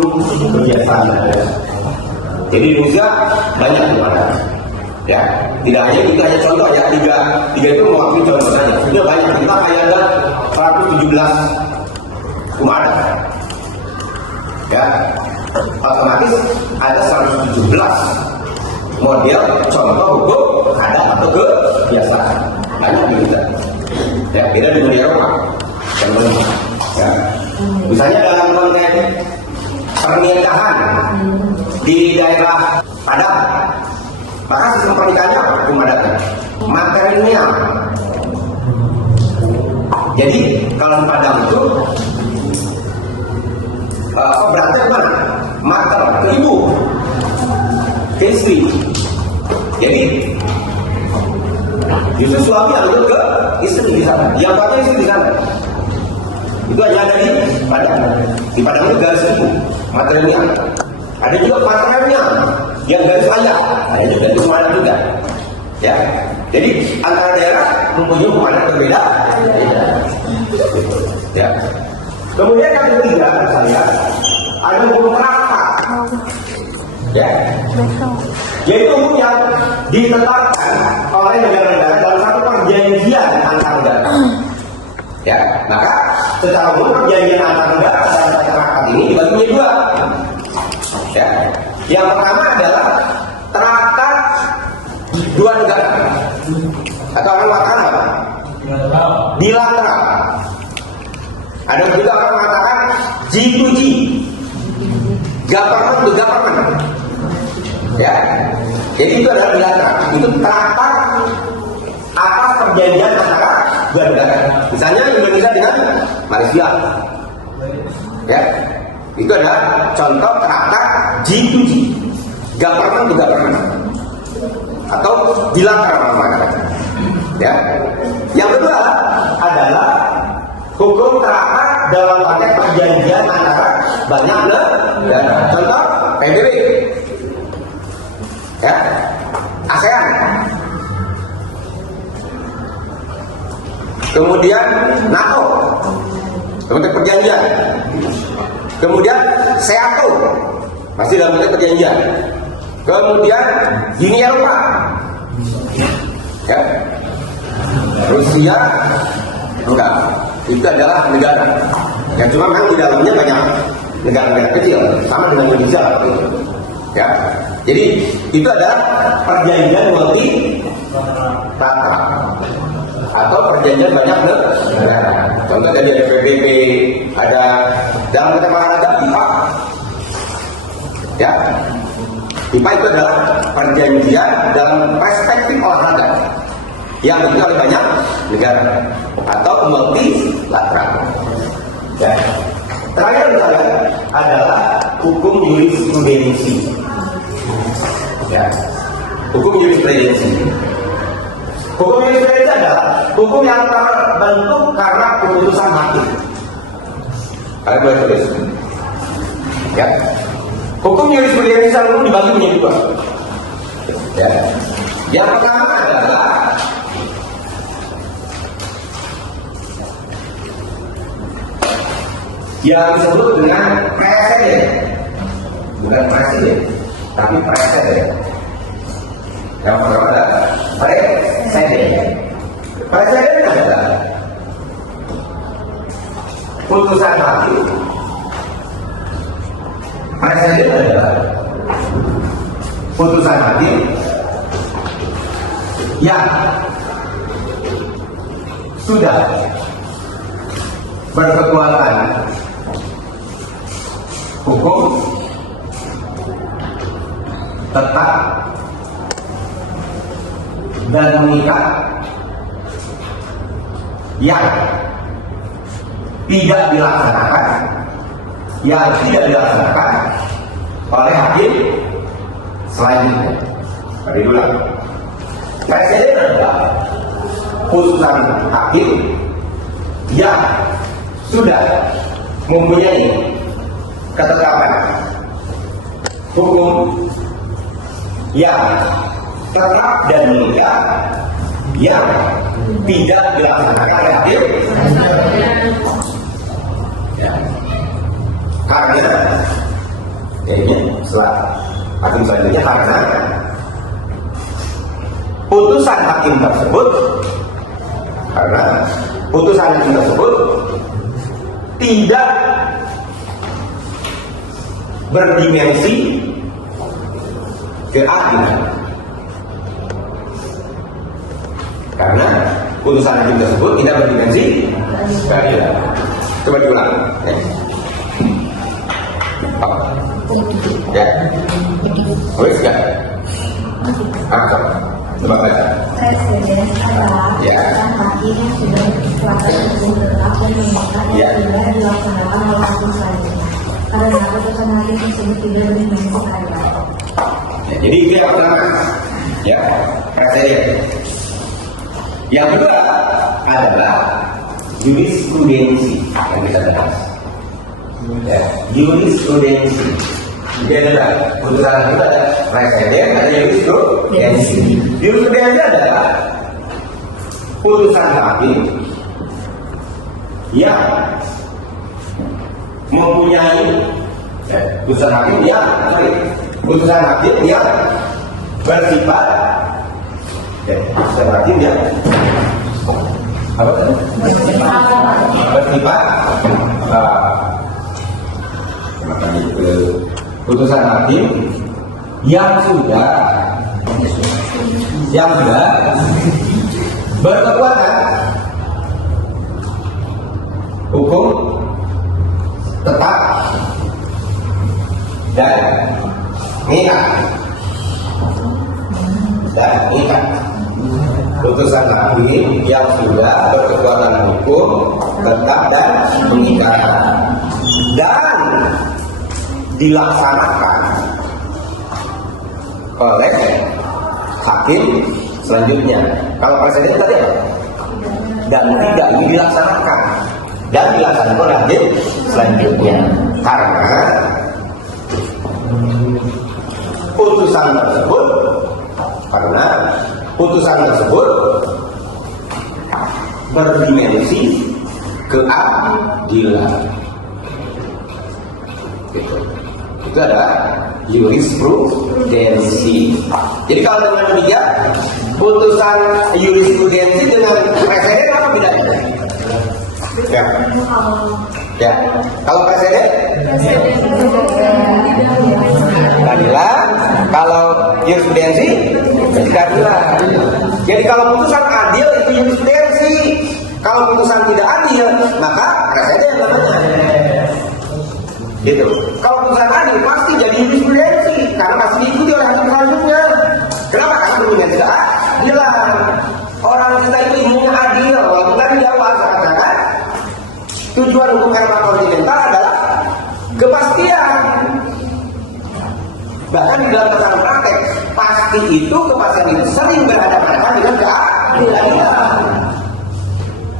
hukum, kebiasaan. Jadi di Indonesia banyak yang ada. Ya, tidak hanya kita hanya contoh ya, tiga itu mewakili contoh saja. Sudah banyak, kita kayak ada 117 hukum adat. Ya, otomatis ada 117 model contoh hukum adat atau kebiasaan. Banyak di kita. Ya, beda dengan Eropa. Ya. Misalnya dalam konteks pernikahan di daerah Padang, maka sistem pernikahannya apa? Hukum adatnya materialnya. Jadi kalau di Padang itu beratnya kemana? Mater ke ibu, ke istri. Jadi justru suami ambil ke istri di sana, yang pakai istri di sana. Itu hanya ada di Padang. Di Padang itu garis ibu, materialnya. Ada juga materialnya yang garis ayah, ada juga di Sumatera juga. Ya, jadi antara daerah mempunyai hukum adat berbeda. Ya. Kemudian yang ketiga saya ada hukum traktat. Ya. Yaitu hukum yang ditetapkan oleh negara-negara dalam satu perjanjian antar negara. Ya, maka secara umum perjanjian antar negara dalam traktat ini dibagi menjadi dua. Ya. Yang pertama adalah traktat dua negara, atau orang mengatakan apa? Bilateral. Ada juga orang mengatakan G2G, government to government. Ya, jadi itu adalah bilateral. Itu traktat atas perjanjian antara dua negara. Misalnya Indonesia dengan Malaysia. Ya, itu adalah contoh traktat G2G, government to government, atau bilateral namanya. Ya. Yang kedua adalah hukum traktat dalam konteks perjanjian antara banyak negara. Contoh PBB, ya, ASEAN, kemudian NATO, konteks perjanjian, kemudian SEATO, masih dalam konteks perjanjian, kemudian Uni Eropa, ya, Rusia, enggak, itu adalah negara. Ya, cuma memang di dalamnya banyak negara-negara kecil, sama dengan Indonesia, ya. Jadi itu adalah perjanjian multilateral atau perjanjian banyak negara. Contohnya ada PBB, ada dalam konteks olahraga FIFA. Ya, FIFA itu adalah perjanjian dalam perspektif olahraga yang dibuat oleh banyak negara atau multilateral. Ya. Terakhir adalah hukum jurisprudensi. Ya. Hukum jurisprudensi. Hukum jurisprudensi adalah hukum yang terbentuk karena keputusan hakim. Kalian boleh tulis. Ya. Hukum jurisprudensi selalu dibagi menjadi dua. Ya. Yang pertama adalah yang disebut dengan preseden, bukan presiden, tapi preseden. Yang pertama adalah preseden. Preseden adalah putusan hakim. Preseden adalah putusan hakim yang sudah berkekuatan hukum tetap dan mengikat yang tidak dilaksanakan oleh hakim selanjutnya. Tadi ulang. Presiden adalah putusan hakim yang sudah mempunyai ketetapan hukum yang tetap dan mengikat yang tidak dilaksanakan oleh hakim. Ya. Karena setelah hakim selanjutnya, karena putusan hakim tersebut tidak berdimensi keadilan. Karena putusan hakim tersebut tidak berdimensi keadilan. Coba diulang. Ya. Wes ya. Apa? Coba baca. Ya. Ya. Jadi itu yang pertama, ya, presiden. Yang kedua adalah jurisprudensi yang kita bahas. Ya, jurisprudensi. Jadi ada putusan itu ada presiden, ada jurisprudensi. Jurisprudensi adalah putusan hakim yang mempunyai putusan hakim yang bersifat putusan hakim yang apa tadi? Bersifat putusan hakim yang sudah berkekuatan hukum tetap dan mengikat. Putusan hakim yang sudah berkekuatan hukum tetap dan mengikat dan dilaksanakan oleh hakim selanjutnya. Kalau presiden tadi apa? Dan tidak dilaksanakan oleh hakim selanjutnya, karena putusan tersebut berdimensi keadilan. Itu adalah jurisprudensi. Jadi kalau dengan demikian, putusan jurisprudensi dengan presiden apa bedanya? Ya. Kalau presiden keadilan, kalau jurisprudensi keadilan. Jadi kalau putusan adil itu jurisprudensi, kalau putusan tidak adil maka presiden namanya. Gitu. Kalau putusan adil pasti jadi jurisprudensi karena masih diikuti oleh hakim selanjutnya. Kenapa? Karena punya keadilan. Orang kita itu ilmunya adil. Walaupun tadi di awal saya katakan tujuan hukum etika kontinental adalah kepastian. Bahkan di dalam tata praktek, pasti itu kepastian itu sering berhadapan dengan keadilan.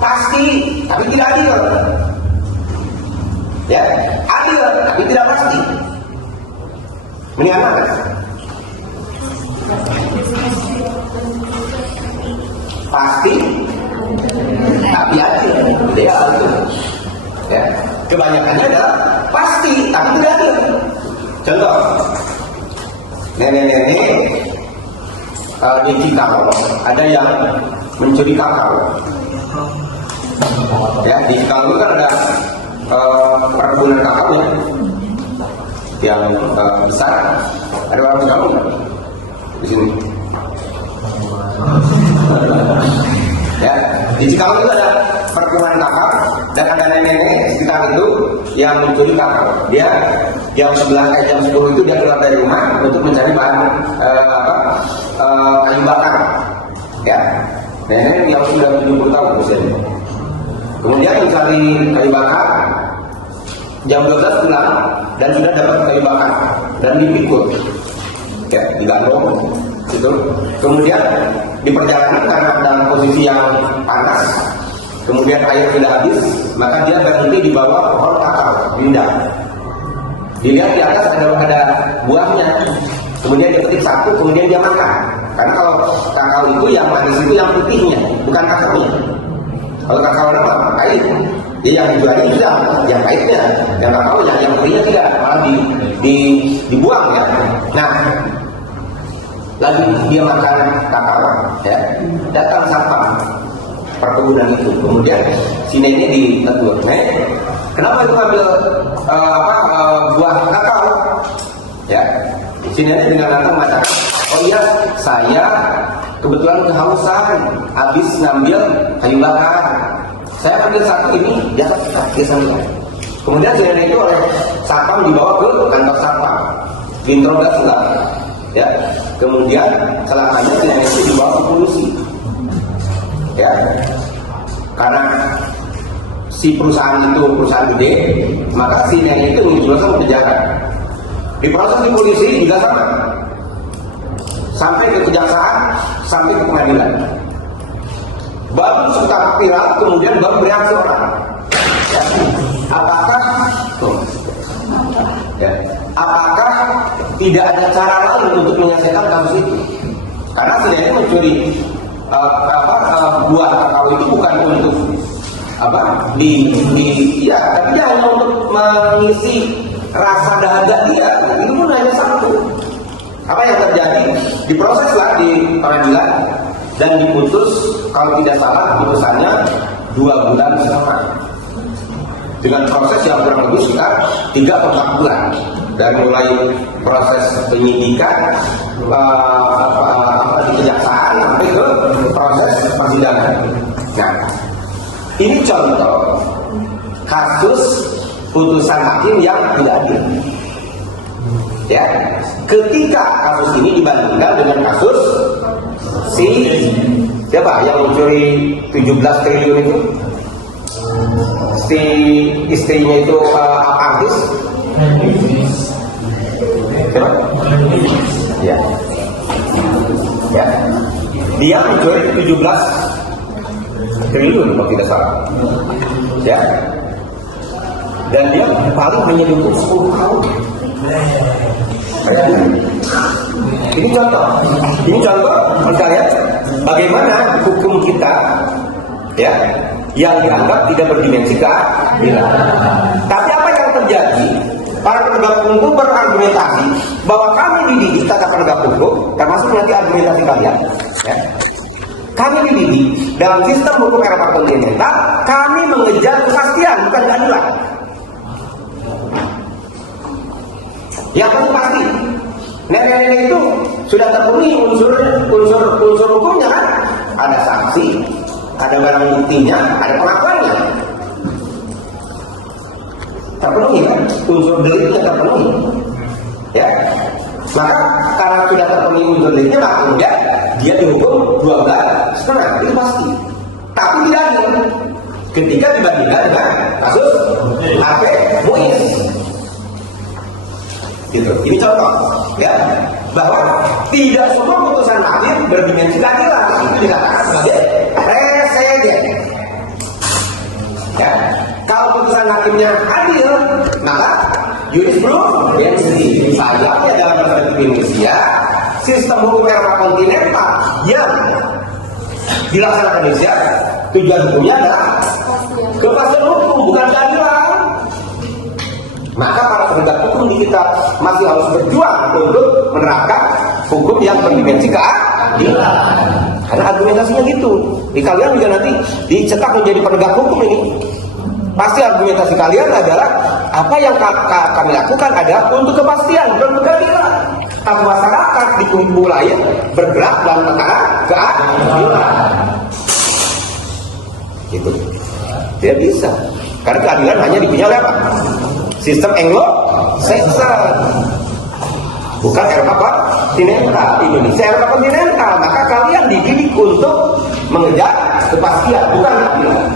Pasti, tapi tidak adil. Ya, adil tapi tidak pasti. Mendingan mana? Pasti tapi adil. Ideal itu. Ya, kebanyakannya adalah pasti tapi tidak adil. Contoh, nenek-nenek di Cikau ada yang mencuri kakao. Ya, di Cikau itu kan ada perkebunan kakao yang besar. Ada orang Cikau di sini. Ya, di Cikau itu ada perkebunan kakao dan ada nenek-nenek di sekitar itu yang mencuri kakao. Dia jam 11 jam 10 itu dia keluar dari rumah untuk mencari bahan kayu bakar. Ya, nenek yang sudah 70 tahun usianya. Kemudian mencari kayu bakar jam 12 pulang dan sudah dapat kayu bakar dan dipikul. Ya, digandong itu. Kemudian di perjalanan karena dalam posisi yang panas, kemudian air sudah habis, maka dia berhenti di bawah pohon kakao rindang. Dilihat di atas ada buahnya, kemudian dia petik satu, kemudian dia makan. Karena kalau kakao itu yang manis itu yang putihnya, bukan kakaonya. Kalau kakao apa? Air. Ya, yang dijual itu yang pahitnya, yang kakao yang putihnya tidak, malah dibuang ya. Nah, lagi dia makan kakao, ya, datang satpam perkebunan itu, kemudian si neneknya ditegur, "Nek, kenapa lu ambil buah kakao?" Ya, si nenek dengan lantang mengatakan, "Oh iya, saya kebetulan kehausan, habis ngambil kayu bakar. Saya ambil satu ini, dia sambil." Kemudian si nenek itu oleh satpam dibawa ke kantor satpam, diinterogasi lah. Ya, kemudian celakanya si nenek itu dibawa ke polisi. Ya, karena si perusahaan itu perusahaan gede, maka si nenek itu dijebloskan ke penjara. Diproses di polisi juga sama, sampai ke kejaksaan, sampai ke pengadilan. Baru suka viral, kemudian baru bereaksi orang. Ya. Apakah tidak ada cara lain untuk menyelesaikan kasus itu? Karena sebenarnya mencuri buah kakao itu bukan untuk tapi dia hanya untuk mengisi rasa dahaga dia. Itu pun hanya satu. Apa yang terjadi? Diproseslah di pengadilan dan diputus, kalau tidak salah putusannya 2 bulan setengah, dengan proses yang kurang lebih sekitar 3-4 bulan, dari mulai proses penyidikan di kejaksaan sampai ke proses persidangan. Nah, ini contoh kasus putusan hakim yang tidak adil. Ya, ketika kasus ini dibandingkan dengan kasus siapa yang mencuri 17 triliun itu, si istrinya itu artis, siapa? Ya, dia mencuri 17 triliun kalau tidak salah, ya, dan dia paling hanya dihukum 10 tahun. Ini contoh kita lihat bagaimana hukum kita, ya, yang dianggap tidak berdimensi keadilan. Tapi apa yang terjadi? Para penegak hukum berargumentasi bahwa kami dididik tata penegak hukum, termasuk nanti argumentasi kalian, ya. Kami dididik dalam sistem hukum Eropa kontinental, kami mengejar kepastian, bukan keadilan. Yang pasti, nenek-nenek itu sudah terpenuhi unsur hukumnya kan? Ada saksi, ada barang buktinya, ada pengakuannya. Terpenuhi kan? Unsur deliknya terpenuhi. Ya. Maka karena sudah terpenuhi unsur deliknya, maka kemudian dia dihukum 2 bulan setengah, itu pasti. Tapi tidak adil ketika dibandingkan dengan kasus HP Muiz. Gitu. Ini contoh, ya, bahwa tidak semua putusan hakim berdimensi keadilan. Itu dikatakan sebagai presiden. Ya, kalau putusan hakimnya adil, maka jurisprudensi. Sayangnya dalam perspektif Indonesia, sistem hukum Eropa kontinental yang dilaksanakan Indonesia, tujuan hukumnya adalah kepastian hukum, bukan keadilan. Maka para penegak hukum di kita masih harus berjuang untuk menerapkan hukum yang berdimensi keadilan. Karena argumentasinya gitu. Di kalian juga nanti dicetak menjadi penegak hukum ini. Pasti argumentasi kalian adalah apa yang kami lakukan adalah untuk kepastian dan keadilan. Tapi masyarakat di kubu lain bergerak dalam perkara keadilan. Gitu. Tidak bisa. Karena keadilan hanya dipunyai oleh apa? Sistem Anglo-Saxon, bukan Eropa kontinental. Indonesia Eropa kontinental. Maka kalian dididik untuk mengejar kepastian, bukan keadilan.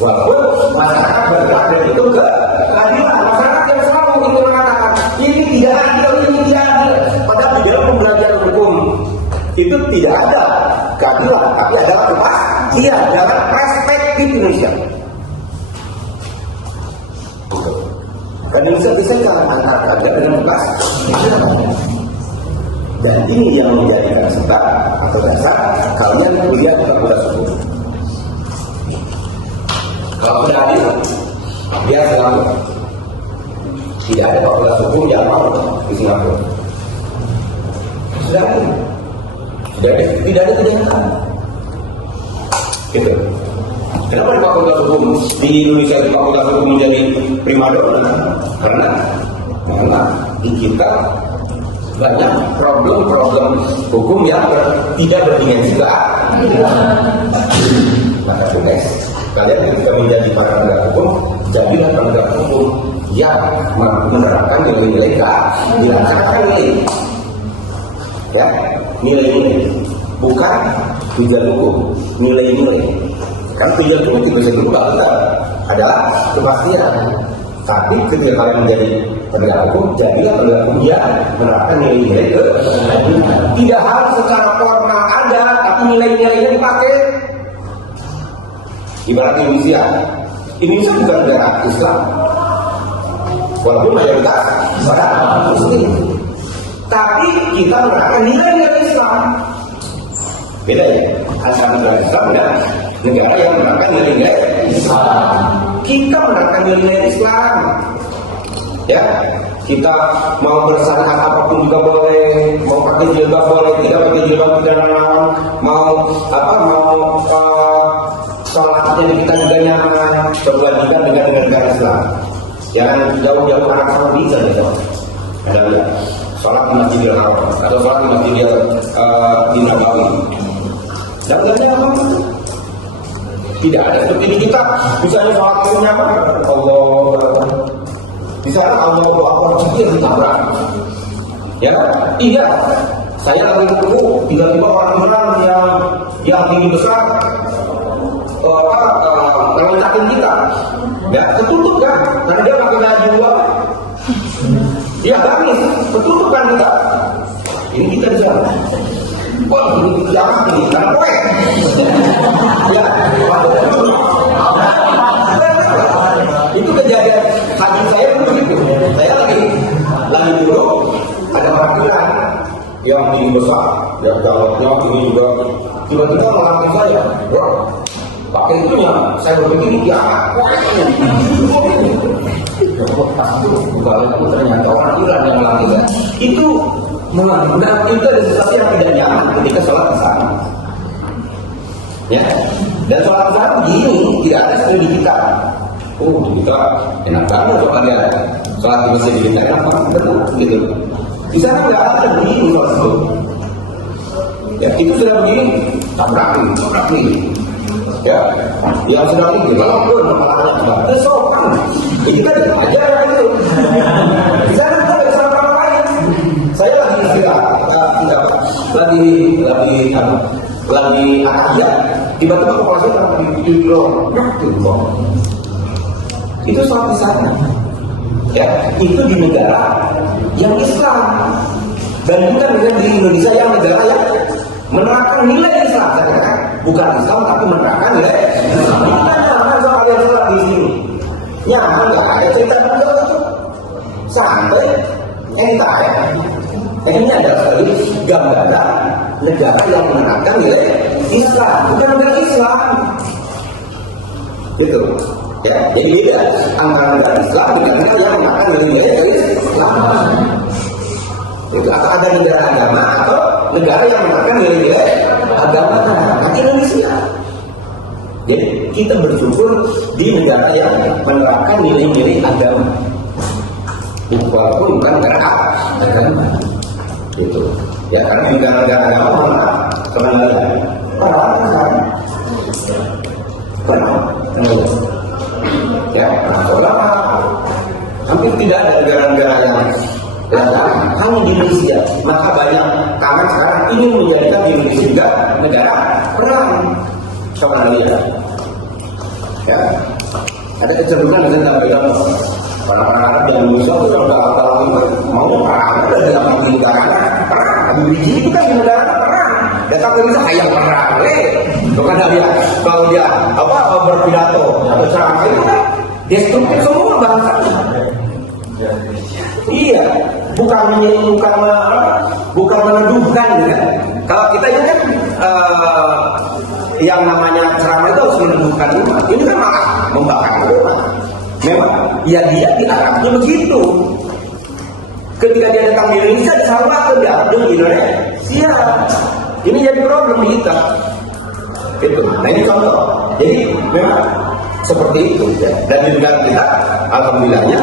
Walaupun masyarakat bergerak dari itu ke keadilan, masyarakat yang selalu itu mengatakan ini tidak adil, ini tidak adil. Padahal di dalam pembelajaran hukum itu tidak ada keadilan, tapi adalah kepastian dalam perspektif Indonesia. Dan bisa dalam antara keadilan dengan kepastian. Dan ini yang menjadikan sebab atau dasar kalian kuliah di fakultas hukum. Kalau sudah adil, dia selalu tidak ada fakultas hukum yang mau di Singapura. Sudah adil, tidak ada kejahatan. Gitu. Kenapa di fakultas hukum di Indonesia di fakultas hukum menjadi primadona? Karena di kita banyak problem-problem hukum yang tidak berdimensi ke maka guys, kalian ketika menjadi para penegak hukum, jadilah penegak hukum yang menerapkan nilai-nilai dilaksanakan nilai-nilai, bukan tujuan hukum, nilai-nilai. Karena tujuan hukum itu bisa berubah, adalah kepastian. Tapi ketika kalian menjadi penegak hukum, jadilah penegak hukum yang menerapkan nilai-nilai tidak harus secara formal ada, tapi nilai-nilainya dipakai. Ibarat Indonesia bukan negara Islam, walaupun mayoritas pada Muslim, tapi kita menerapkan nilai-nilai Islam. Beda ya, antara negara Islam dan negara yang menerapkan nilai-nilai Islam. Kita menerapkan nilai-nilai Islam. Ya, kita mau bersandar apapun juga boleh, mau pakai jilbab boleh, tidak pakai jilbab tidak naon, mau sholatnya kita juga nyaman, berbandingkan dengan negara Islam. Jangan jauh-jauh Arab Saudi saja. Ada sholat di Masjidil Haram atau sholat di Masjidil Nabawi. Jangan apa? Tidak ada seperti ini kita. Misalnya sholat itu nyaman, Allah. Di sana Allah Akbar kita ditabrak. Ya, iya. Saya lagi ketemu tiba-tiba orang yang tinggi besar. Ngeloncakin kita, ya ketutup kan, karena dia pakai baju dia gamis, ketutup kan kita. Ini kita di sana. Wah, ini jangan ini, karena poek. Ya, itu kejadian haji saya begitu. Saya lagi duduk, ada perwakilan yang tinggi besar, yang jawabnya ini juga tiba-tiba melangkah saya, bro. Pakai itunya, saya berpikir dia bukan ternyata orang Iran yang melatihnya. Itu itu ada sesuatu yang tidak nyaman ketika sholat di sana. Ya, dan sholat di sana begini tidak ada seperti di kita. Kita enak banget coba dia sholat di masjid kita enak banget gitu. Di sana nggak ada begini sholat itu. Ya, itu sudah begini tabrakin. Ya, yang sedang ini kalau pun kepalanya tidak sopan, ini kan ajar itu. Di sana kita tidak sama orang lain. Saya lagi istirahat, lagi akad, tiba-tiba kepala saya di itu sholat di sana. Ya, itu di negara yang Islam. Bandingkan dengan di Indonesia yang negara yang menerapkan nilai Islam, bukan Islam tapi menerapkan nilai Islam. Kita nyaman soal yang sholat di sini, nyaman nggak ada cerita itu santai. Kita ini adalah sekali gambaran negara yang menerapkan nilai Islam, bukan negara Islam. Gitu. Ya, jadi beda antara negara Islam dengan negara yang menerapkan nilai-nilai Islam. Itu ada negara agama atau negara yang menerapkan nilai-nilai agama. Nah, Indonesia. Jadi kita bersyukur di negara yang menerapkan nilai-nilai agama. Walaupun bukan negara agama. Gitu. Ya, karena di negara agama mana pengendalian orang kan. Ya, soalnya hampir tidak ada negara-negara yang hanya di Indonesia. Maka banyak kawan sekarang ingin menjadikan Indonesia juga negara perang. Coba lihat. Ya, ada kecenderungan dengan dalam orang-orang Arab yang Indonesia itu kalau mau perang dari apa negara perang. Habib Rizik itu kan di negara perang. Datang ke Indonesia kayak perang, bukan dia kalau dia berpidato atau ceramah itu kan destruktif semua bangsa. Iya, bukan menuduhkan ya. Kalau kita ini kan yang namanya ceramah itu harus menuduhkan umat. Ini kan malah membakar umat. Memang ya dia di Arabnya begitu. Ketika dia datang di Indonesia disalahkan di Arab di Indonesia. Ini jadi problem kita. Itu. Nah ini contoh. Jadi memang seperti itu. Ya. Dan di negara kita, alhamdulillahnya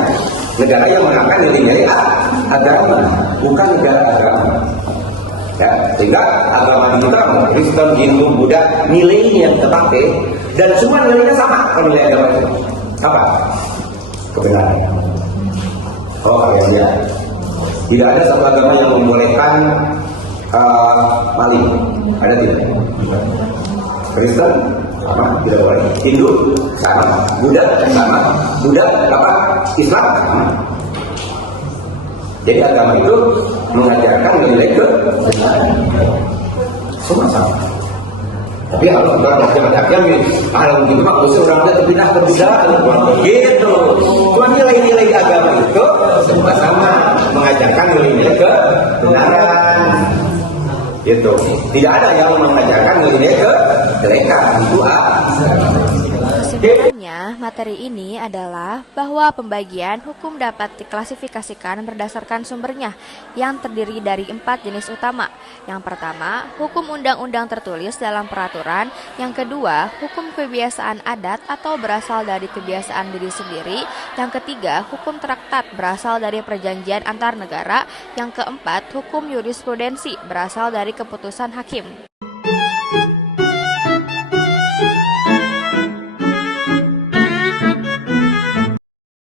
negara yang mengangkat nilai-nilai agama, bukan negara agama. Ya, sehingga agama di kita, Kristen, Hindu, Buddha, nilainya yang terpakai dan semua nilainya sama. Kalau nilai agama itu apa? Kebenaran. Oh kayaknya tidak ada satu agama yang membolehkan maling. Ada tidak? Kristen sama, tidak boleh. Hindu sama, Buddha sama, Buddha apa? Islam sama. Jadi agama itu mengajarkan nilai kebenaran. Semua sama. Tapi kalau kita macam-macam kalau begitu mah usah orang ada terpindah begitu. Cuma nilai-nilai agama itu semua sama, mengajarkan nilai-nilai kebenaran. Gitu. Tidak ada yang mengajarkan nilai kejelekan. Itu Kesimpulannya, materi ini adalah bahwa pembagian hukum dapat diklasifikasikan berdasarkan sumbernya yang terdiri dari 4 jenis utama. Yang pertama, hukum undang-undang tertulis dalam peraturan. Yang kedua, hukum kebiasaan adat atau berasal dari kebiasaan diri sendiri. Yang ketiga, hukum traktat berasal dari perjanjian antar negara. Yang keempat, hukum jurisprudensi berasal dari keputusan hakim.